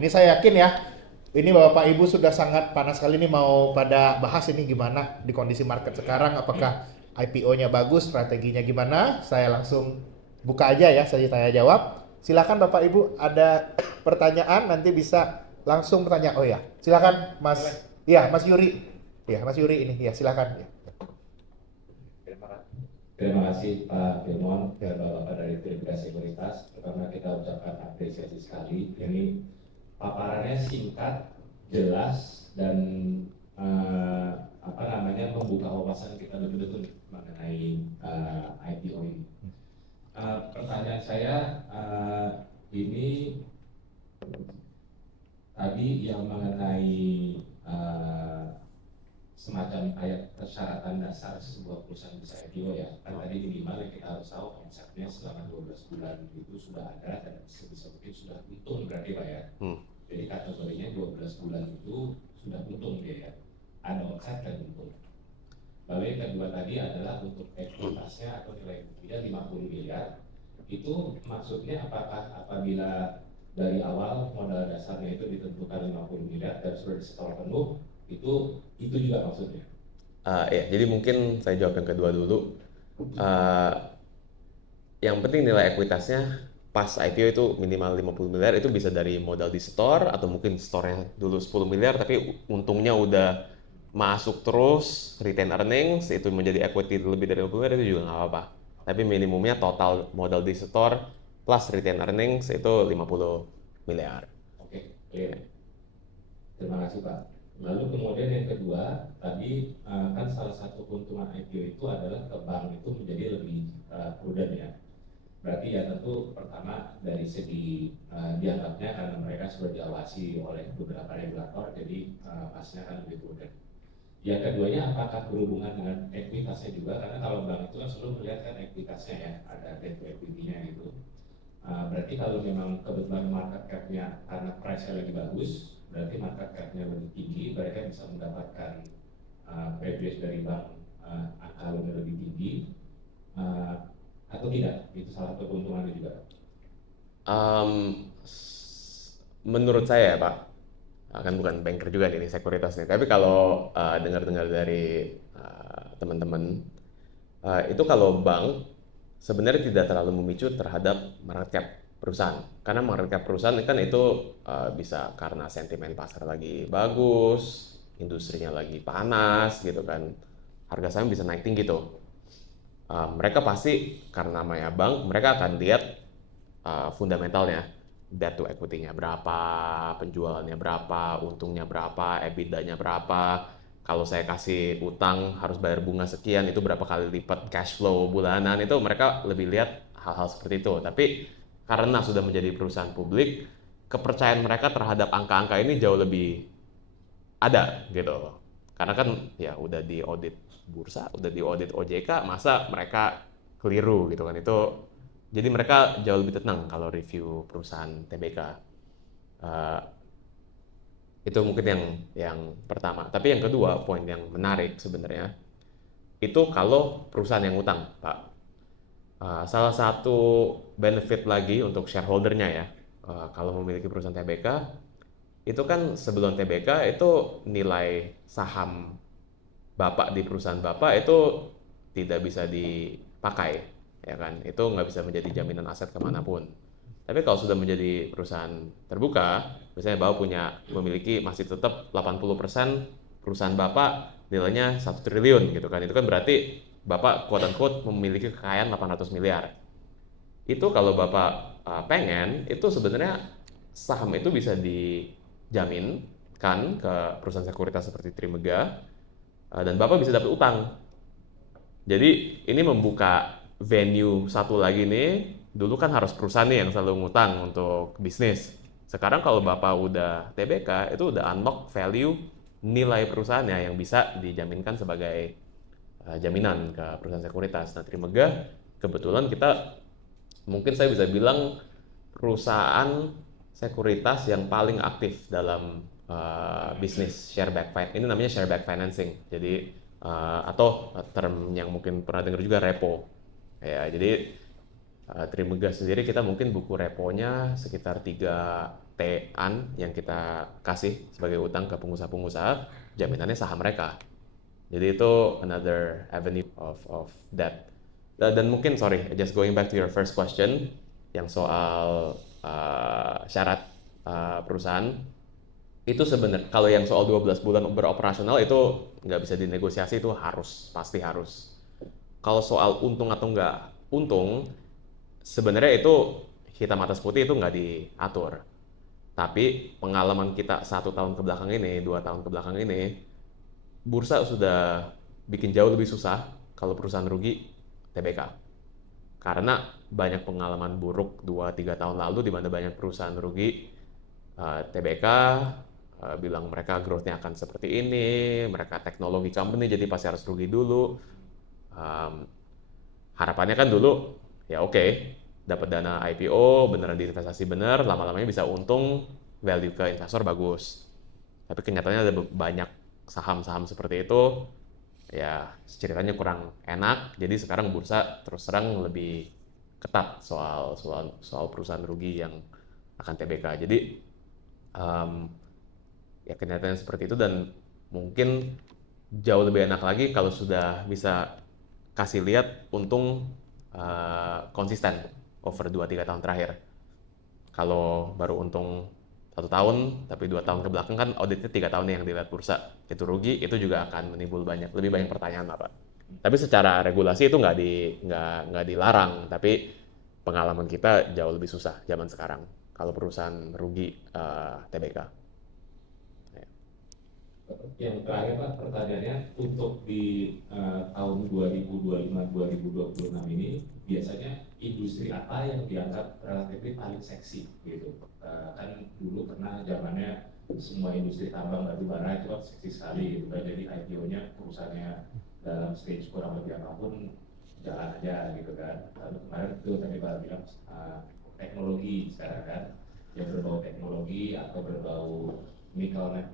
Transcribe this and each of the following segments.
ini saya yakin ya, ini Bapak Ibu sudah sangat panas sekali nih mau pada bahas ini gimana di kondisi market sekarang, apakah IPO-nya bagus, strateginya gimana. Saya langsung buka aja ya, saya tanya jawab. Silakan Bapak Ibu ada pertanyaan nanti bisa langsung bertanya. Oh ya, silakan Mas. Iya, Mas Yuri. Iya, Mas Yuri ini. Ya, silakan. Ya. Terima kasih Pak Firmon Ya. dan Bapak dari Trimegah Sekuritas. Pertama kita ucapkan apresiasi sekali. Ini paparannya singkat, jelas, dan membuka wawasan kita lebih dulu mengenai IPO ini. Pertanyaan saya ini tadi yang mengenai semacam kayak persyaratan dasar sebuah perusahaan bisa IPO ya. Kan tadi minimal yang kita harus tahu omsetnya selama 12 bulan itu sudah ada dan sebisa mungkin sudah untung berarti Pak ya. Jadi kategorinya 12 bulan itu sudah untung dia ya. Ada omset dan untung. Lalu yang kedua tadi adalah untuk ekuitasnya atau nilai ekuitasnya 50 miliar. Itu maksudnya apakah apabila dari awal modal dasarnya itu ditentukan 50 miliar dan sudah disetor penuh, itu juga maksudnya? Ya, jadi mungkin saya jawab yang kedua dulu. Yang penting nilai ekuitasnya pas IPO itu minimal 50 miliar, itu bisa dari modal di store atau mungkin store-nya dulu 10 miliar tapi untungnya udah masuk terus, retain earnings itu menjadi equity lebih dari 50 miliar, itu juga nggak apa-apa. Tapi minimumnya total modal di store plus retain earnings itu 50 miliar. Oke, clear. Terima kasih Pak. Lalu kemudian yang kedua, tadi kan salah satu keuntungan IPO itu adalah ke bank itu menjadi lebih prudent ya. Berarti ya tentu pertama dari segi dianggapnya karena mereka sudah diawasi oleh beberapa regulator, jadi pastinya akan lebih prudent. Yang keduanya apakah berhubungan dengan ekuitasnya juga, karena kalau bank itu kan selalu melihat kan ekuitasnya ya, ada debt to equity-nya gitu. Berarti kalau memang kebetulan market cap-nya karena price-nya lagi bagus, berarti market cap-nya lebih tinggi, mereka bisa mendapatkan privilege dari bank angka lebih tinggi, atau tidak? Itu salah satu keuntungannya juga. Menurut saya Pak, kan bukan banker juga nih, sekuritas nih, tapi kalau dengar-dengar dari teman-teman, itu kalau bank sebenarnya tidak terlalu memicu terhadap market cap perusahaan, karena market cap perusahaan kan itu bisa karena sentimen pasar lagi bagus, industrinya lagi panas gitu kan, harga saham bisa naik tinggi tuh. Mereka pasti karena namanya bank, mereka akan lihat fundamentalnya, debt to equity-nya berapa, penjualannya berapa, untungnya berapa, EBITDA-nya berapa. Kalau saya kasih utang harus bayar bunga sekian, itu berapa kali lipat cash flow bulanan, itu mereka lebih lihat hal-hal seperti itu. Tapi karena sudah menjadi perusahaan publik, kepercayaan mereka terhadap angka-angka ini jauh lebih ada gitu. Karena kan ya udah di audit bursa, udah di audit OJK, masa mereka keliru gitu kan. Itu jadi mereka jauh lebih tenang kalau review perusahaan TBK. Itu mungkin yang pertama. Tapi yang kedua, poin yang menarik sebenarnya itu kalau perusahaan yang utang, Pak. Salah satu benefit lagi untuk shareholder-nya ya, kalau memiliki perusahaan TBK, itu kan sebelum TBK itu nilai saham Bapak di perusahaan Bapak itu tidak bisa dipakai, ya kan? Itu nggak bisa menjadi jaminan aset kemanapun. Tapi kalau sudah menjadi perusahaan terbuka, misalnya Bapak memiliki masih tetap 80% perusahaan Bapak nilainya 1 triliun gitu kan. Itu kan berarti Bapak quote unquote memiliki kekayaan 800 miliar. Itu kalau Bapak pengen, itu sebenarnya saham itu bisa dijaminkan ke perusahaan sekuritas seperti Trimegah, dan Bapak bisa dapat utang. Jadi ini membuka venue satu lagi nih. Dulu kan harus perusahaan nih yang selalu ngutang untuk bisnis. Sekarang kalau Bapak udah TBK, itu udah unlock value nilai perusahaannya yang bisa dijaminkan sebagai jaminan ke perusahaan sekuritas. Nah, Trimegah kebetulan mungkin saya bisa bilang perusahaan sekuritas yang paling aktif dalam bisnis ini namanya share back financing. Jadi atau term yang mungkin pernah dengar juga repo. Ya, jadi Trimegah sendiri kita mungkin buku reponya sekitar 3T-an yang kita kasih sebagai utang ke pengusaha-pengusaha, jaminannya saham mereka. Jadi itu another avenue of debt. Dan mungkin, sorry, just going back to your first question, yang soal syarat perusahaan, itu sebenarnya kalau yang soal 12 bulan beroperasional itu nggak bisa dinegosiasi, itu pasti harus. Kalau soal untung atau nggak untung, sebenarnya itu hitam atas putih itu nggak diatur. Tapi pengalaman kita 1 tahun ke belakang ini, 2 tahun ke belakang ini, bursa sudah bikin jauh lebih susah kalau perusahaan rugi TBK. Karena banyak pengalaman buruk 2-3 tahun lalu di mana banyak perusahaan rugi TBK, bilang mereka growth-nya akan seperti ini, mereka teknologi company jadi pasti harus rugi dulu. Harapannya kan dulu ya oke, dapat dana IPO, beneran diinvestasi bener, lama-lamanya bisa untung, value ke investor bagus. Tapi kenyataannya ada banyak saham-saham seperti itu, ya ceritanya kurang enak. Jadi sekarang bursa terus terang lebih ketat soal perusahaan rugi yang akan TBK. Jadi ya kenyataannya seperti itu, dan mungkin jauh lebih enak lagi kalau sudah bisa kasih lihat untung konsisten over 2-3 tahun terakhir. Kalau baru untung 1 tahun, tapi 2 tahun ke belakang kan auditnya 3 tahun yang dilihat bursa, itu rugi, itu juga akan menimbul lebih banyak pertanyaan lah Pak. Tapi secara regulasi itu nggak dilarang, tapi pengalaman kita jauh lebih susah zaman sekarang kalau perusahaan rugi TBK. Yang terakhir Pak, pertanyaannya untuk di tahun 2025-2026 ini biasanya industri apa yang dianggap relatif paling seksi gitu? Kan dulu pernah zamannya semua industri tambang batu bara itu kan seksi sekali gitu kan, jadi IPO-nya perusahaannya dalam stage kurang lebih apapun jalan aja gitu kan. Lalu kemarin itu tadi Pak bilang teknologi sekarang kan, yang berbau teknologi atau berbau nikelan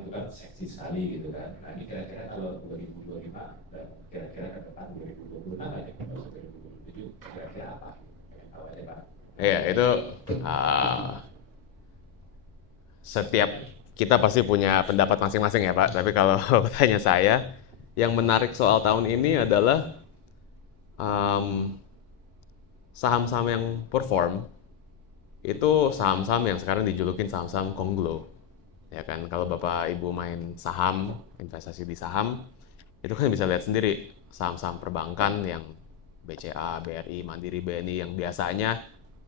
itu kan seksi sekali gitu kan. Nah ini kira-kira kalau 2025 dan kira-kira ke depan 2026 aja, kalau 2027 kira-kira apa? Tahu aja Pak. Iya, itu setiap kita pasti punya pendapat masing-masing ya Pak. Tapi kalau tanya saya, yang menarik soal tahun ini adalah saham-saham yang perform itu saham-saham yang sekarang dijulukin saham-saham konglo. Ya kan, kalau Bapak Ibu main saham, investasi di saham, itu kan bisa lihat sendiri saham-saham perbankan yang BCA, BRI, Mandiri, BNI yang biasanya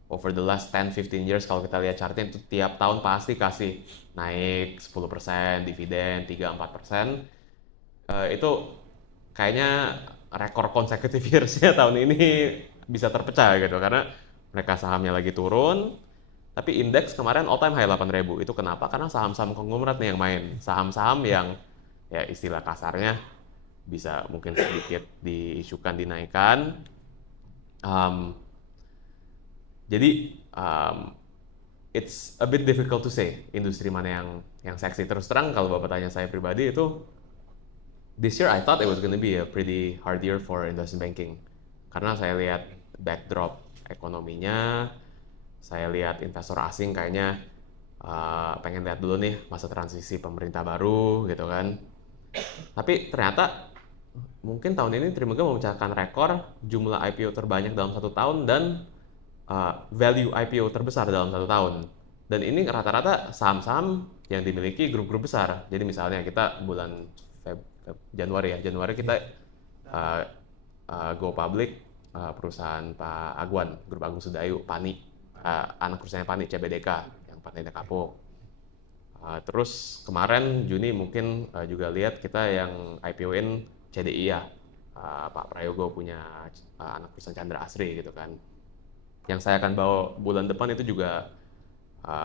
over the last 10-15 years kalau kita lihat chartnya itu tiap tahun pasti kasih naik 10%, dividen 3-4%. Itu kayaknya rekor consecutive years-nya tahun ini bisa terpecah gitu, karena mereka sahamnya lagi turun, tapi indeks kemarin all time high 8.000. Itu kenapa? Karena saham-saham konglomerat nih yang main. Saham-saham yang ya istilah kasarnya bisa mungkin sedikit diisukan dinaikkan. Jadi it's a bit difficult to say industri mana yang seksi. Terus terang kalau Bapak tanya saya pribadi itu, this year I thought it was going to be a pretty hard year for investment banking. Karena saya lihat backdrop ekonominya, saya lihat investor asing kayaknya pengen lihat dulu nih masa transisi pemerintah baru gitu kan. Tapi ternyata mungkin tahun ini Trimegah memecahkan rekor jumlah IPO terbanyak dalam 1 tahun dan value IPO terbesar dalam 1 tahun. Dan ini rata-rata saham-saham yang dimiliki grup-grup besar. Jadi misalnya kita bulan Januari kita go public perusahaan Pak Agwan, Grup Agung Sedayu, PANI. Anak perusahaan PANI, CBDK yang Partainya Kapuk. Terus kemarin Juni mungkin juga lihat kita yang IPO-in CDI ya, Pak Prayogo punya anak perusahaan Chandra Asri gitu kan. Yang saya akan bawa bulan depan itu juga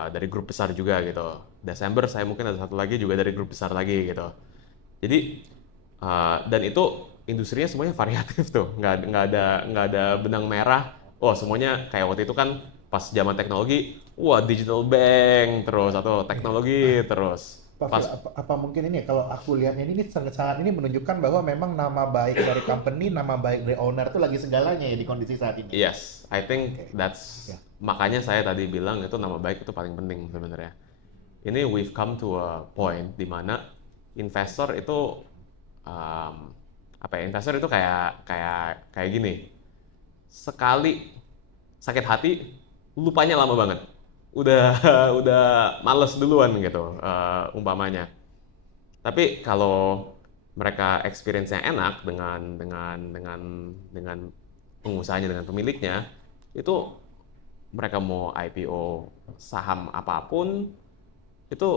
dari grup besar juga gitu. Desember saya mungkin ada satu lagi juga dari grup besar lagi gitu. Jadi dan itu industrinya semuanya variatif tuh, nggak ada benang merah. Oh semuanya kayak waktu itu kan pas zaman teknologi, wah digital bank terus atau teknologi terus. Pak Pas Phil, apa mungkin ini ya, kalau aku lihatnya ini sangat-sangat ini menunjukkan bahwa memang nama baik dari company, nama baik dari owner itu lagi segalanya ya di kondisi saat ini. yes, I think Oke. that's Ya. makanya saya tadi bilang itu nama baik itu paling penting sebenarnya. Ini we've come to a point di mana investor itu um, apa ya? Investor itu kayak kayak kayak gini. Sekali sakit hati, lupanya lama banget. Udah udah males duluan gitu umpamanya. Tapi kalau mereka experience-nya enak dengan pengusahanya, dengan pemiliknya, itu mereka mau IPO saham apapun itu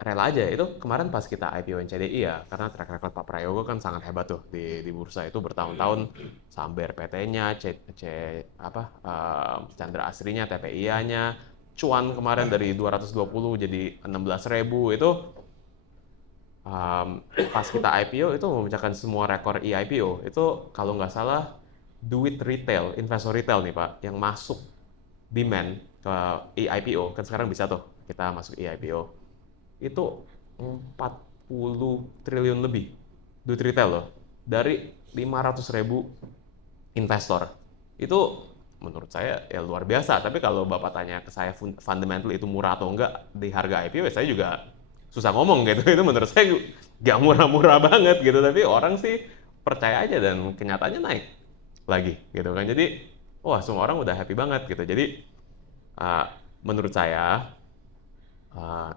rela aja. Itu kemarin pas kita IPO NCDI ya, karena track record Pak Prayogo kan sangat hebat tuh di bursa itu bertahun-tahun sampai PT-nya, Chandra Asrinya, TPIA-nya, cuan kemarin dari 220 jadi 16.000 itu pas kita IPO itu memecahkan semua rekor e-IPO. Itu kalau nggak salah duit retail, investor retail nih Pak, yang masuk demand ke e-IPO, kan sekarang bisa tuh kita masuk e-IPO. Itu 40 triliun lebih duit retail loh, dari 500.000 investor. Itu menurut saya ya luar biasa. Tapi kalau Bapak tanya ke saya fundamental itu murah atau enggak di harga IPO, ya saya juga susah ngomong gitu. Itu menurut saya nggak murah-murah banget gitu. Tapi orang sih percaya aja dan kenyataannya naik lagi gitu kan. Jadi wah semua orang udah happy banget gitu. Jadi uh, menurut saya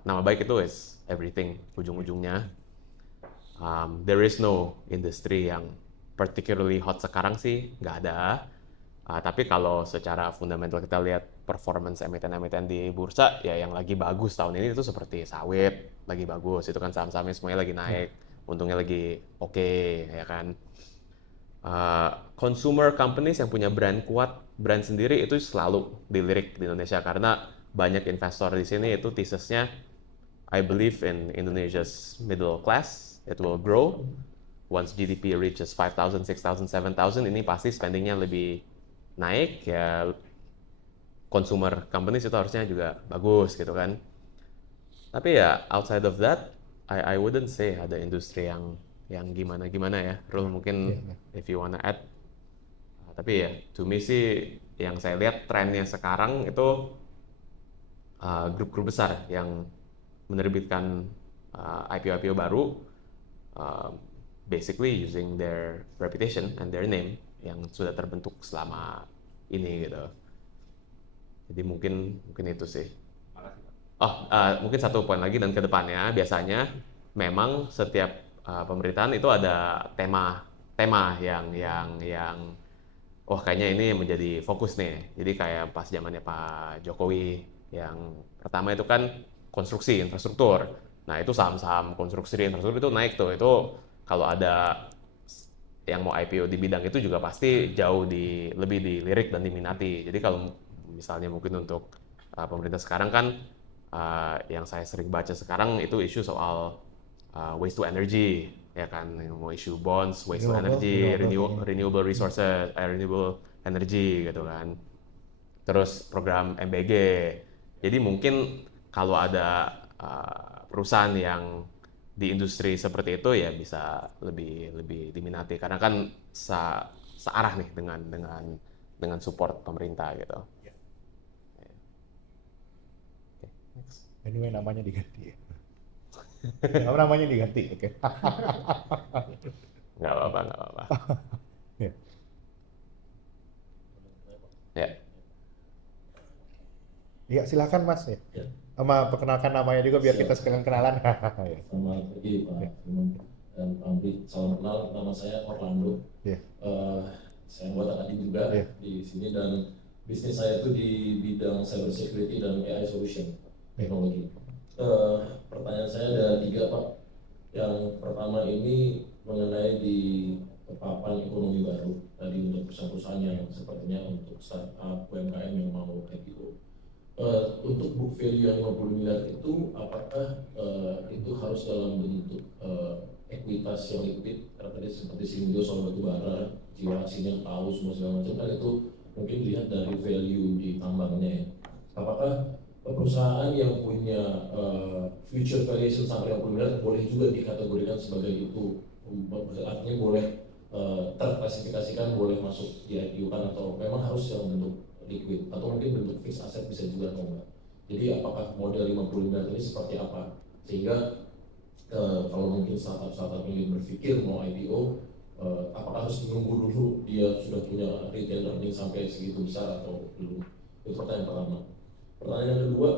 nama baik itu is everything ujung-ujungnya. There is no industry yang particularly hot sekarang sih, nggak ada. Tapi kalau secara fundamental kita lihat performance emiten-emiten di bursa, ya yang lagi bagus tahun ini itu seperti sawit, lagi bagus. Itu kan saham-sahamnya semuanya lagi naik, untungnya lagi oke, ya kan. Consumer companies yang punya brand kuat, brand sendiri itu selalu dilirik di Indonesia karena banyak investor di sini itu tesisnya I believe in Indonesia's middle class, it will grow. Once GDP reaches 5,000, 6,000, 7,000, ini pasti spendingnya lebih naik ya. Consumer companies itu harusnya juga bagus gitu kan. Tapi ya outside of that, I wouldn't say ada industri yang gimana-gimana ya. Rul mungkin if you wanna add. Tapi ya to me sih yang saya lihat trennya sekarang itu grup-grup besar yang menerbitkan IPO-IPO baru, basically using their reputation and their name yang sudah terbentuk selama ini gitu. Jadi mungkin itu sih. Oh, mungkin satu poin lagi dan ke depannya biasanya memang setiap pemerintahan itu ada tema yang oh kayaknya ini menjadi fokus nih. Jadi kayak pas zamannya Pak Jokowi yang pertama itu kan konstruksi infrastruktur. Nah, itu saham-saham konstruksi infrastruktur itu naik tuh. Itu kalau ada yang mau IPO di bidang itu juga pasti jauh lebih dilirik dan diminati. Jadi kalau misalnya mungkin untuk pemerintah sekarang kan yang saya sering baca sekarang itu isu soal waste to energy, ya kan, mau isu bonds, waste to energy, renewable resources, renewable energy gitu kan. Terus program MBG. Jadi mungkin kalau ada perusahaan yang di industri seperti itu ya bisa lebih diminati karena kan searah nih dengan support pemerintah gitu. Anyway, namanya diganti. Namanya diganti, oke. Nggak apa-apa. Ya. Ya. Ya, silakan Mas ya. Sama perkenalkan namanya juga biar kita sekalian kenalan. Selamat pagi Pak Firman dan Pak Amri. Salam kenal, nama saya Orlando. Ya. Saya anggota Kadin juga di sini dan bisnis saya itu di bidang cyber security dan AI solution teknologi. Pertanyaan saya ada 3 Pak. Yang pertama ini mengenai di papan ekonomi baru tadi untuk perusahaan-perusahaan yang sepertinya untuk startup UMKM yang mau IPO. Untuk book value yang 50 miliar itu apakah itu harus dalam bentuk ekuitas yang liquid karena tadi seperti Sindio soal batu bara, jiwa aslinya tahu semua segala macam kan itu mungkin dilihat dari value di tambangnya ya. Apakah perusahaan yang punya future valuation sampai 60 miliar boleh juga dikategorikan sebagai itu. Artinya boleh terklasifikasikan, boleh masuk di IPO kan, atau memang harus yang bentuk liquid atau mungkin bentuk fixed asset bisa juga atau enggak. Jadi apakah model 50 miliar ini seperti apa, sehingga kalau mungkin startup ini berpikir mau IPO, apakah harus menunggu dulu dia sudah punya retail earning sampai segitu besar atau belum? Itu pertanyaan pertama. Pertanyaan yang kedua,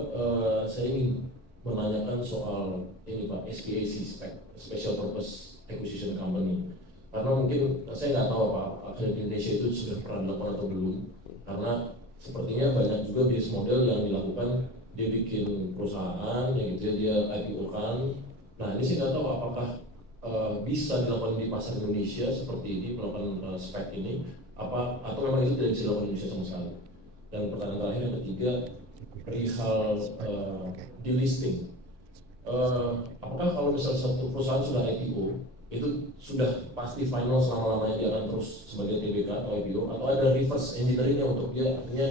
saya ingin menanyakan soal ini Pak, SPAC, Special Purpose Acquisition Company. Karena mungkin saya nggak tahu Pak, di Indonesia itu sudah pernah dilakukan atau belum. Karena sepertinya banyak juga bisnis model yang dilakukan, dia bikin perusahaan, yang gitu ya, dia IPO kan. Nah ini sih nggak tahu apakah bisa dilakukan di pasar Indonesia seperti ini, melakukan SPAC ini, atau memang itu tidak bisa dilakukan di Indonesia sama sekali. Dan pertanyaan terakhir yang ketiga, perihal delisting. Apakah kalau misalnya satu perusahaan sudah IPO, itu sudah pasti final selama-lamanya dia akan terus sebagai TBK atau IPO, atau ada reverse engineering untuk dia, artinya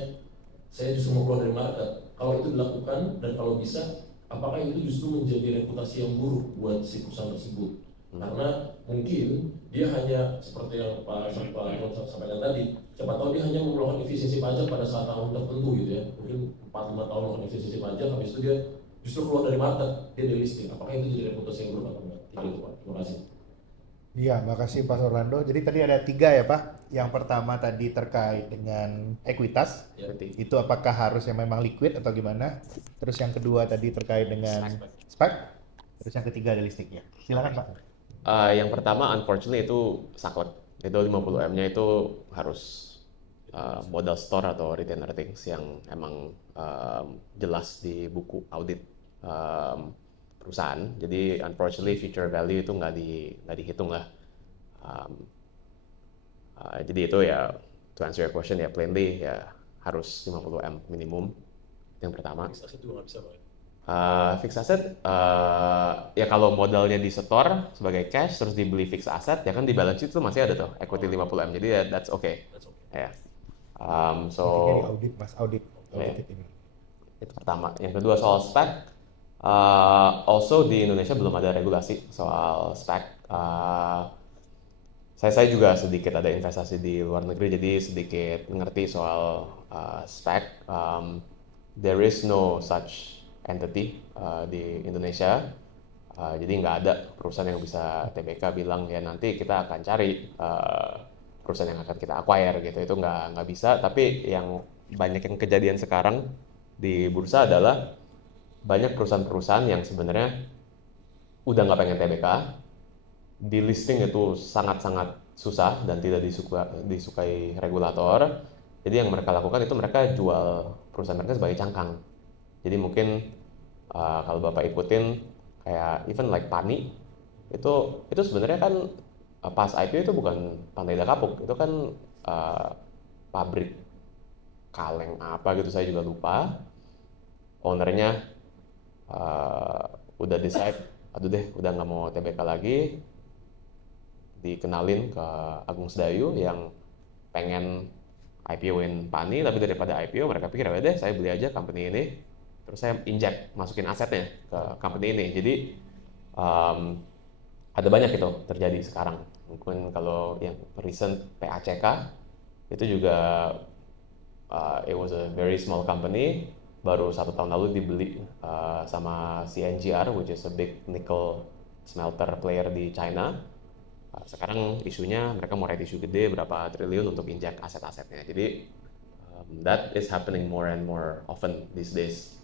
saya justru mau keluar dari market? Kalau itu dilakukan dan kalau bisa, apakah itu justru menjadi reputasi yang buruk buat si perusahaan tersebut? Karena mungkin dia hanya seperti yang Pak sampaikan tadi, siapa tahu dia hanya melakukan efisiensi pajak pada saat tahun tertentu gitu ya, mungkin 4-5 tahun melakukan efisiensi pajak, habis itu dia justru keluar dari market, dia delisting. Apakah itu jadi reputasi yang buruk atau enggak? Itu Pak, terima kasih. Iya, makasih Pak Orlando. Jadi tadi ada 3 ya Pak. Yang pertama tadi terkait dengan ekuitas. Ya. Itu apakah harusnya memang liquid atau gimana? Terus yang kedua tadi terkait dengan SPAC. Terus yang ketiga ada listingnya. Silakan Pak. Yang pertama, unfortunately itu saklek. Itu 50M-nya itu harus modal store atau retained earnings yang emang jelas di buku audit perusahaan. Jadi unfortunately future value itu nggak dihitung lah. Jadi itu ya, to answer your question ya plainly ya harus 50M minimum. Itu yang pertama. Fixed asset juga nggak bisa Pak. Fixed asset, ya kalau modalnya di store sebagai cash terus dibeli fixed asset, ya kan di balance sheet tuh masih ada tuh equity 50M, jadi ya that's okay. That's okay. Ya. So Intinya di audit Mas, audit Yeah. ini. itu pertama. Yang kedua soal SPAC, also di Indonesia belum ada regulasi soal SPAC. Saya juga sedikit ada investasi di luar negeri, jadi sedikit ngerti soal SPAC. There is no such entity di Indonesia, jadi nggak ada perusahaan yang bisa TBK bilang ya nanti kita akan cari perusahaan yang akan kita acquire gitu, itu nggak bisa. Tapi yang banyak yang kejadian sekarang di bursa adalah banyak perusahaan-perusahaan yang sebenarnya udah nggak pengen TBK, di listing itu sangat-sangat susah dan tidak disukai regulator. Jadi yang mereka lakukan itu mereka jual perusahaan mereka sebagai cangkang. Jadi mungkin kalau Bapak ikutin kayak even like Pani itu sebenarnya kan pas IPO itu bukan Pantai Kapuk, itu kan pabrik kaleng apa gitu saya juga lupa. Ownernya udah decide, aduh deh udah nggak mau TBK lagi, dikenalin ke Agung Sedayu yang pengen IPO-in Pani, tapi daripada IPO mereka pikir ya deh saya beli aja company ini, terus saya inject, masukin asetnya ke company ini. Jadi ada banyak itu terjadi sekarang. Mungkin kalau yang recent PACK itu juga it was a very small company, baru 1 tahun lalu dibeli sama CNGR, which is a big nickel smelter player di China. Sekarang isunya mereka mau right issue gede berapa triliun untuk injek aset-asetnya. Jadi that is happening more and more often these days.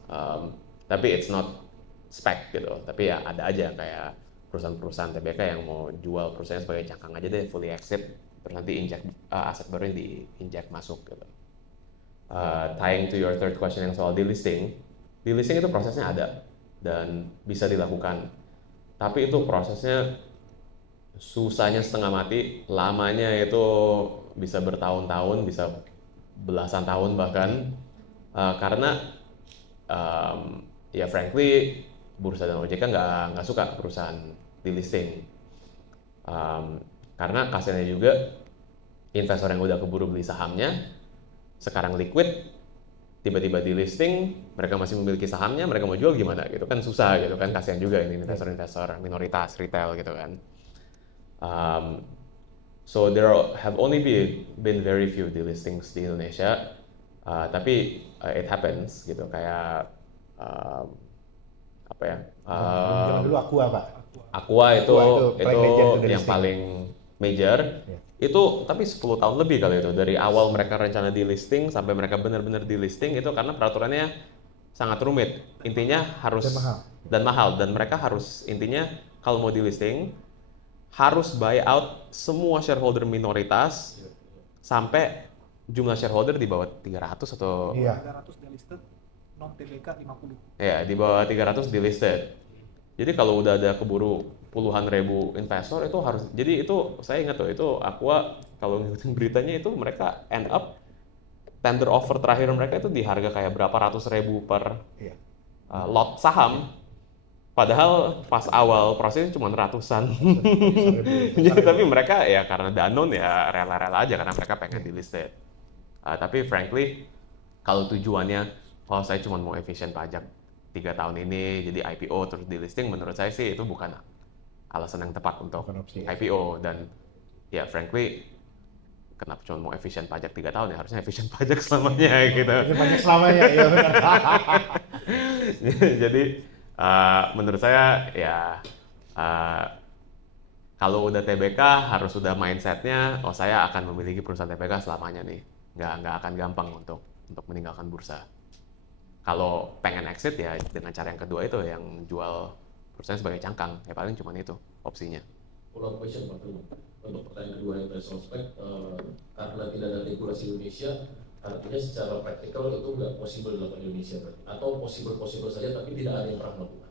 Tapi it's not SPAC gitu. Tapi ya ada aja kayak perusahaan-perusahaan TBK yang mau jual perusahaan sebagai cangkang aja deh, fully exit, terus nanti injek aset baru yang diinjek masuk gitu. Tying to your third question yang soal delisting itu prosesnya ada dan bisa dilakukan. Tapi itu prosesnya susahnya setengah mati, lamanya itu bisa bertahun-tahun, bisa belasan tahun bahkan, karena ya frankly Bursa dan OJK nggak suka perusahaan delisting, karena kasihannya juga investor yang udah keburu beli sahamnya sekarang liquid tiba-tiba di listing, mereka masih memiliki sahamnya, mereka mau jual gimana gitu kan susah gitu kan, kasihan juga ini investor-investor minoritas retail gitu kan. Um, so there have only been very few delistings di Indonesia, tapi it happens gitu kayak apa ya? Zaman dulu Aqua, Pak. Aqua itu Aqua itu paling legend tuh yang delisting. paling major. Iya. Itu tapi 10 tahun lebih kali itu dari awal mereka rencana di listing sampai mereka benar-benar di listing itu karena peraturannya sangat rumit. Intinya harus Dan mahal. dan mereka harus intinya kalau mau di listing harus buy out semua shareholder minoritas sampai jumlah shareholder di bawah 300 atau Iya. 300 delisted, non TBK 50. ya di bawah 300 di listed. Jadi kalau udah ada keburu puluhan ribu investor itu harus, jadi itu saya ingat tuh itu Aqua kalau ngikutin beritanya itu mereka end up tender offer terakhir mereka itu di harga kayak berapa ratus ribu per Iya. lot saham, padahal pas awal prosesnya cuma ratusan. Jadi tapi mereka ya karena Danone ya rela-rela aja karena mereka pengen di listed. Tapi frankly kalau tujuannya kalau saya cuma mau efisien pajak 3 tahun ini jadi IPO terus di listing, menurut saya sih itu bukan alasan yang tepat untuk Bukan opsi. IPO. Dan ya frankly kenapa cuma mau efisien pajak 3 tahun ya, harusnya efisien pajak selamanya gitu. Ini banyak selamanya, ya benar. Jadi menurut saya ya kalau udah TBK harus sudah mindsetnya oh saya akan memiliki perusahaan TBK selamanya nih, nggak akan gampang untuk meninggalkan bursa. Kalau pengen exit ya dengan cara yang kedua itu yang jual perusahaan sebagai cangkang, ya paling cuma itu opsinya. Follow-up question Pak Firman. Untuk pertanyaan kedua yang tadi sospek, karena tidak ada regulasi Indonesia, artinya secara praktikal itu nggak possible dilakukan di Indonesia berarti? Atau possible saja tapi tidak ada yang pernah melakukan?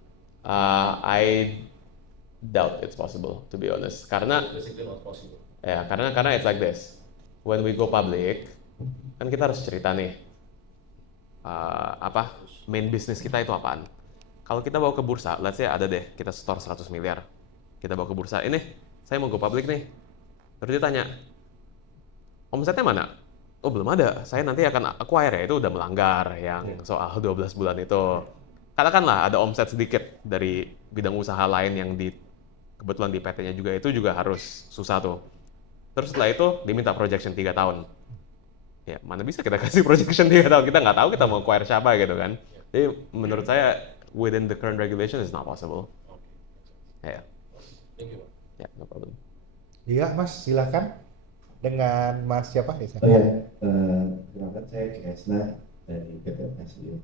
I doubt it's possible to be honest. Karena Basically not possible. ya karena it's like this. When we go public, kan kita harus cerita nih apa main business kita itu apaan. Kalau kita bawa ke bursa, let's say ada deh kita store 100 miliar, kita bawa ke bursa, ini saya mau go public nih. Terus dia tanya, omsetnya mana? Oh belum ada, saya nanti akan acquire ya, itu udah melanggar yang soal 12 bulan itu. Katakanlah ada omset sedikit dari bidang usaha lain yang kebetulan di PT-nya juga, itu juga harus susah tuh. Terus setelah itu diminta projection 3 tahun. Ya mana bisa kita kasih projection 3 tahun, kita nggak tahu kita mau acquire siapa gitu kan. Jadi menurut saya within the current regulation is not possible. Ya, Thank you Pak. ya no problem. Iya, Mas, silakan. Dengan Mas siapa ya? Oh ya, kenapa saya Kresna dari PT Nasdem.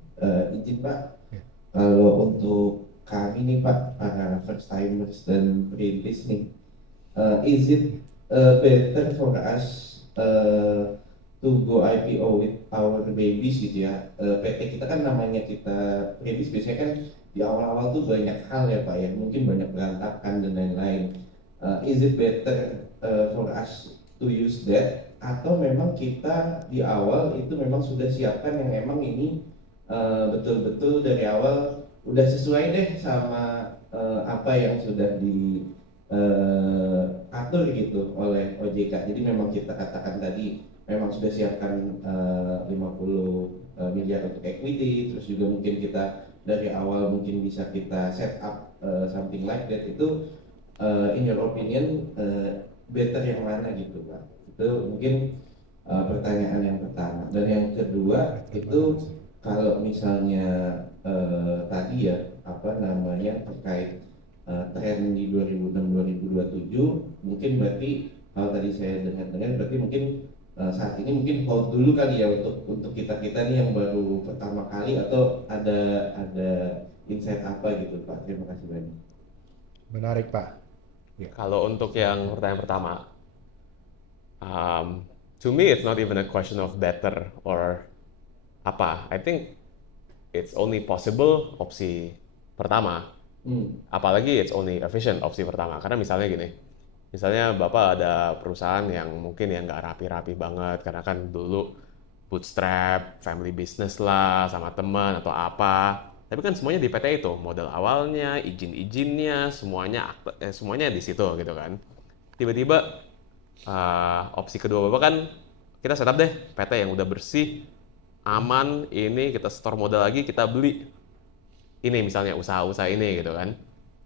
Izin Pak, Ya. kalau untuk kami nih Pak, para first timers dan perintis nih, is it better for us to go IPO with our babies gitu ya? PT kita kan namanya kita perintis, biasanya kan di awal-awal tuh banyak hal ya Pak ya, mungkin banyak berantakan dan lain-lain. Is it better for us to use that, atau memang kita di awal itu memang sudah siapkan yang memang ini betul-betul dari awal udah sesuai deh sama apa yang sudah diatur gitu oleh OJK. Jadi memang kita katakan tadi memang sudah siapkan 50 miliar untuk equity, terus juga mungkin kita dari awal mungkin bisa kita set up something like that. Itu in your opinion better yang mana gitu Pak? Itu mungkin pertanyaan yang pertama. Dan yang kedua itu kalau misalnya tadi ya apa namanya terkait tren di 2006-2027, mungkin berarti kalau tadi saya dengar berarti mungkin saat ini mungkin hold dulu kali ya untuk kita nih yang baru pertama kali, atau ada insight apa gitu Pak? Terima kasih banyak. Menarik, Pak. Kalau untuk yang pertanyaan pertama, to me it's not even a question of better or apa. I think it's only possible opsi pertama. Apalagi it's only efficient opsi pertama. Karena misalnya gini, misalnya Bapak ada perusahaan yang mungkin yang nggak rapi-rapi banget, karena kan dulu bootstrap, family business lah, sama teman atau apa. Tapi kan semuanya di PT itu, modal awalnya, izin-izinnya, semuanya di situ gitu kan. Tiba-tiba opsi kedua Bapak kan, kita setup deh PT yang udah bersih, aman, ini kita store modal lagi, kita beli ini misalnya usaha-usaha ini gitu kan.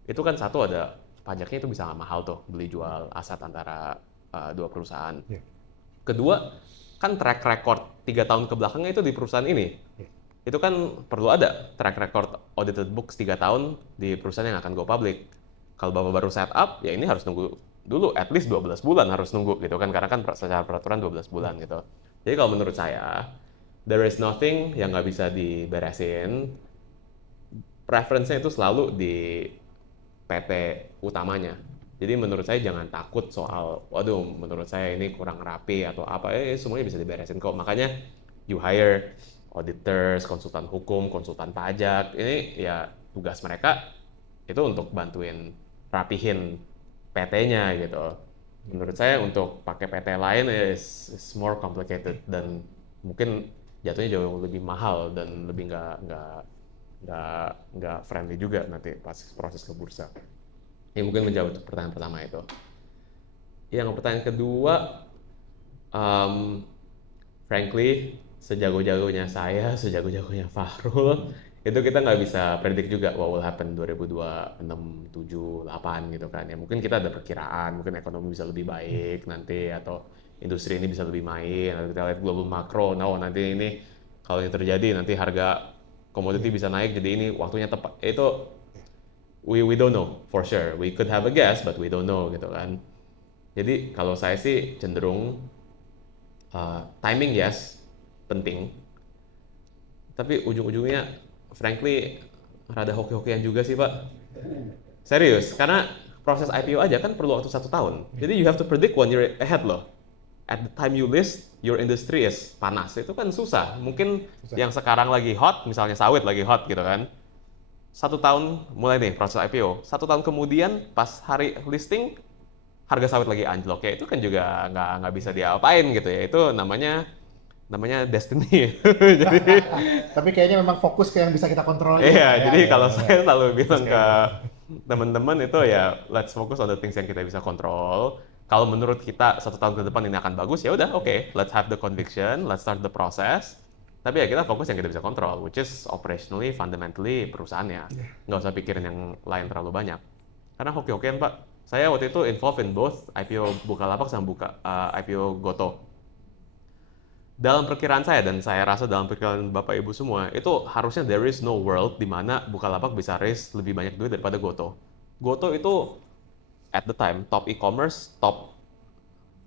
Itu kan satu ada pajaknya itu bisa mahal tuh beli jual aset antara dua perusahaan. Iya. Kedua, kan track record 3 tahun ke belakangnya itu di perusahaan ini. Iya. Itu kan perlu ada track record audited books 3 tahun di perusahaan yang akan go public. Kalau Bapak baru set up, ya ini harus nunggu dulu at least 12 bulan harus nunggu gitu kan, karena kan secara peraturan 12 bulan gitu. Jadi kalau menurut saya, there is nothing yang nggak bisa diberesin. Preference-nya itu selalu di PT utamanya. Jadi menurut saya jangan takut soal, waduh menurut saya ini kurang rapi atau apa, semuanya bisa diberesin kok. Makanya you hire auditors, konsultan hukum, konsultan pajak, ini ya tugas mereka itu untuk bantuin rapihin PT-nya gitu. Menurut saya untuk pakai PT lain is more complicated dan mungkin jatuhnya jauh lebih mahal dan lebih nggak friendly juga nanti pas proses ke bursa. Ini mungkin menjawab pertanyaan pertama itu. Yang pertanyaan kedua, frankly, sejago-jagonya saya, sejago-jagonya Fahrul, itu kita nggak bisa predik juga what will happen 2026, 7, 8 gitu kan. Ya mungkin kita ada perkiraan, mungkin ekonomi bisa lebih baik nanti, atau industri ini bisa lebih main, atau kita lihat global makro, nanti ini kalau yang terjadi nanti harga komoditi bisa naik, jadi ini waktunya tepat. Itu we don't know for sure. We could have a guess, but we don't know gitu kan. Jadi kalau saya sih cenderung timing yes, penting. Tapi ujung-ujungnya, frankly, rada hoki-hokian juga sih Pak. Serius, karena proses IPO aja kan perlu waktu 1 tahun. Jadi you have to predict 1 year ahead loh. At the time you list, your industry is panas. Itu kan susah. Mungkin yang sekarang lagi hot, misalnya sawit lagi hot gitu kan. 1 tahun mulai nih proses IPO. 1 tahun kemudian pas hari listing, harga sawit lagi anjlok. Ya itu kan juga nggak bisa diapain gitu ya. Itu namanya destiny. Jadi Tapi kayaknya memang fokus ke yang bisa kita kontrol. iya, jadi ya, kalau ya. saya selalu bilang Terus ke teman-teman itu ya let's focus on the things yang kita bisa kontrol. Kalau menurut kita 1 tahun ke depan ini akan bagus, ya udah oke, let's have the conviction, let's start the process. Tapi ya kita fokus yang kita bisa kontrol, which is operationally, fundamentally perusahaannya. Nggak usah pikirin yang lain terlalu banyak. Karena hoki-hokian Pak, saya waktu itu involved in both IPO Bukalapak sama IPO Goto. Dalam perkiraan saya, dan saya rasa dalam perkiraan Bapak Ibu semua, itu harusnya there is no world di mana Bukalapak bisa raise lebih banyak duit daripada Goto. Goto itu at the time top e-commerce, top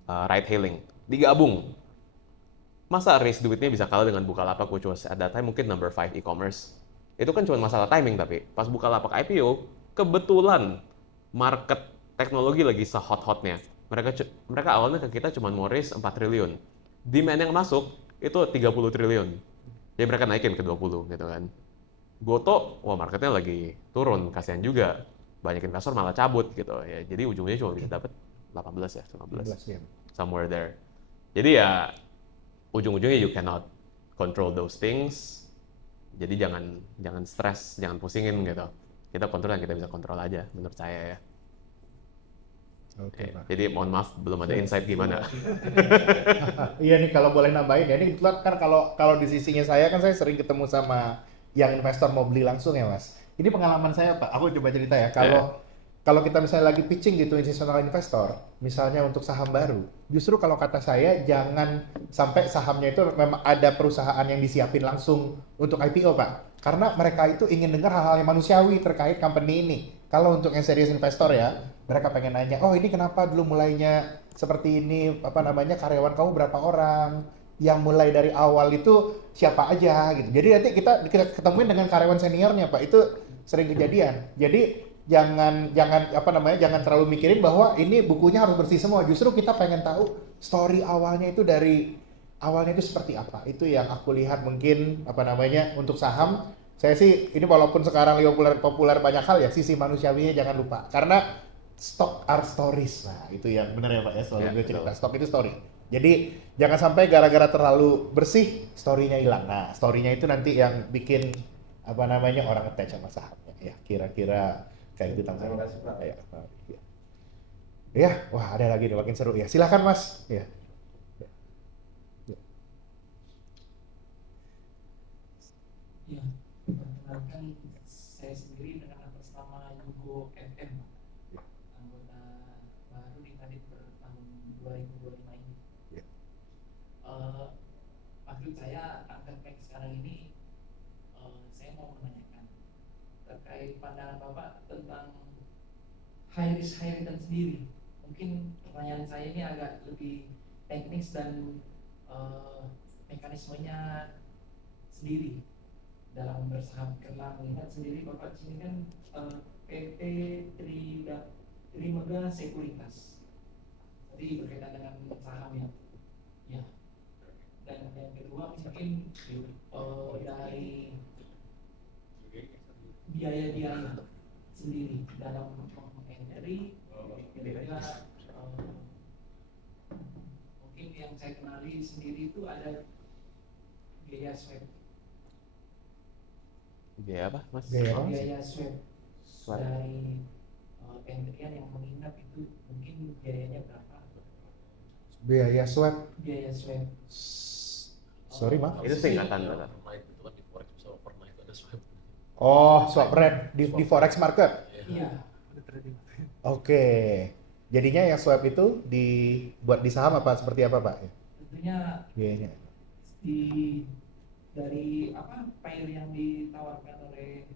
ride hailing, digabung. Masa raise duitnya bisa kalah dengan Bukalapak, which was at that time mungkin number 5 e-commerce. Itu kan cuma masalah timing, tapi pas Bukalapak IPO, kebetulan market teknologi lagi sehot-hotnya. Mereka awalnya ke kita cuma mau raise 4 triliun. Demand yang masuk itu 30 triliun. Jadi mereka naikin ke 20 gitu kan. Goto, wah marketnya lagi turun, kasihan juga. Banyak investor malah cabut gitu ya. Jadi ujungnya cuma bisa dapat 18 ya, 19. ya. Somewhere there. Jadi ya ujung-ujungnya you cannot control those things. Jadi jangan stres, jangan pusingin gitu. Kita kontrol yang kita bisa kontrol aja menurut saya ya. Oke, Pak. Jadi mohon maaf belum ada insight gimana. Iya nih kalau boleh nambahin ya, ini kebetulan kan kalau di sisinya saya kan saya sering ketemu sama yang investor mau beli langsung ya Mas. Ini pengalaman saya Pak, aku coba cerita ya. Kalau kita misalnya lagi pitching gitu institutional investor, misalnya untuk saham baru, justru kalau kata saya jangan sampai sahamnya itu memang ada perusahaan yang disiapin langsung untuk IPO Pak. Karena mereka itu ingin dengar hal-hal yang manusiawi terkait company ini. Kalau untuk yang serius investor ya, mereka pengen nanya, oh ini kenapa dulu mulainya seperti ini, karyawan kamu berapa orang, yang mulai dari awal itu siapa aja gitu. Jadi nanti kita ketemuin dengan karyawan seniornya Pak, itu sering kejadian. Jadi jangan terlalu mikirin bahwa ini bukunya harus bersih semua. Justru kita pengen tahu story awalnya itu seperti apa. Itu yang aku lihat mungkin untuk saham. Saya sih ini walaupun sekarang populer banyak hal ya, sisi manusiawinya jangan lupa. Karena stock are stories. Nah, itu yang benar ya Pak ya, selalu gue cerita. Stock itu story. Jadi jangan sampai gara-gara terlalu bersih story-nya hilang. Nah, story-nya itu nanti yang bikin orang attach sama sahamnya ya. Kira-kira kayak gitu. Terima kasih Pak. Ya, wah ada lagi nih makin seru ya. Silakan Mas. Ya. saya sendiri dengan atas nama Yugo FM, anggota baru di Kadin per tahun 2025 ini. Ya. Maksud saya angkat mic sekarang ini, saya mau menanyakan terkait pandangan Bapak tentang high risk high return sendiri. Mungkin pertanyaan saya ini agak lebih teknis dan mekanismenya sendiri dalam bersaham, karena melihat sendiri Bapak di sini kan PT Trimega Sekuritas, tadi berkaitan dengan saham ya. Dan yang kedua mungkin dari biaya sendiri dalam mengendari, juga mungkin yang saya kenali sendiri itu ada biaya swab. Biaya apa, Mas? Biaya swab Swab. dari pendirian yang menginap itu mungkin biayanya berapa? Biaya swab. Biaya swab. Sorry maaf. Itu singkatan, Pak. Overnight itu kan di forex bisa overnight ada swap. Oh, swap rate di forex market. Iya. Ada trading. Oke. Jadinya yang swap itu dibuat di saham apa seperti apa, Pak? Tentunya Biayanya. dari pair yang ditawarkan oleh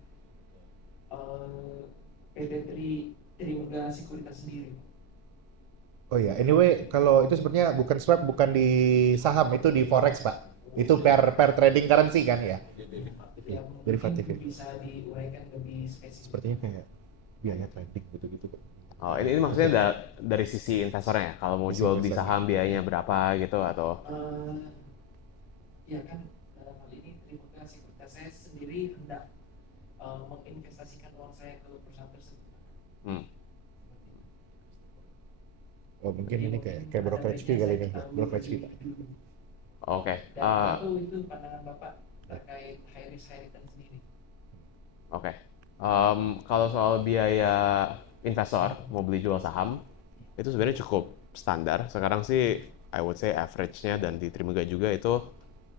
PT Trimega Sekuritas sendiri. Oh ya, anyway, kalau itu sebenarnya bukan swap, bukan di saham, itu di forex, Pak. Itu per trading currency kan ya? Yang Derivatif mungkin ya. bisa diuraikan lebih spesifik. Sepertinya kayak biaya trading gitu-gitu, Pak. Oh, ini maksudnya dari sisi investornya ya? Kalau mau Sisi jual di investor. saham biayanya berapa gitu atau? Ya kan dalam hal ini Trimega Sekuritas saya sendiri hendak menginvestasikan uang saya ke perusahaan tersebut. Oh, mungkin Jadi ini kayak brokerage fee kali ini, ya. Brokerage fee, Pak. Oke. Dan itu pandangan Bapak terkait high risk high return sendiri. Oke. Kalau soal biaya investor mau beli jual saham itu sebenarnya cukup standar. Sekarang sih I would say average-nya dan di Trimega juga itu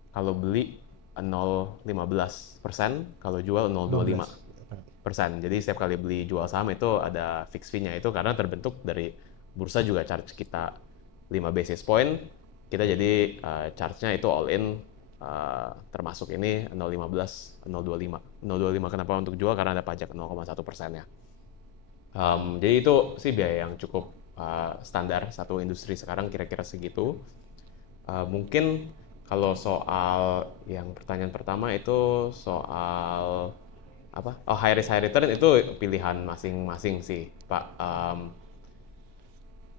kalau beli 0,15%, kalau jual 0,25%. Jadi setiap kali beli jual saham itu ada fix fee-nya, itu karena terbentuk dari bursa juga charge kita 5 basis point. Kita jadi charge-nya itu all in, termasuk ini 0,15, 0,25. 0,25 kenapa untuk jual? Karena ada pajak 0,1%-nya. Jadi itu sih biaya yang cukup standar satu industri sekarang kira-kira segitu. Mungkin kalau soal yang pertanyaan pertama itu soal apa? Oh, high risk high return itu pilihan masing-masing sih, Pak.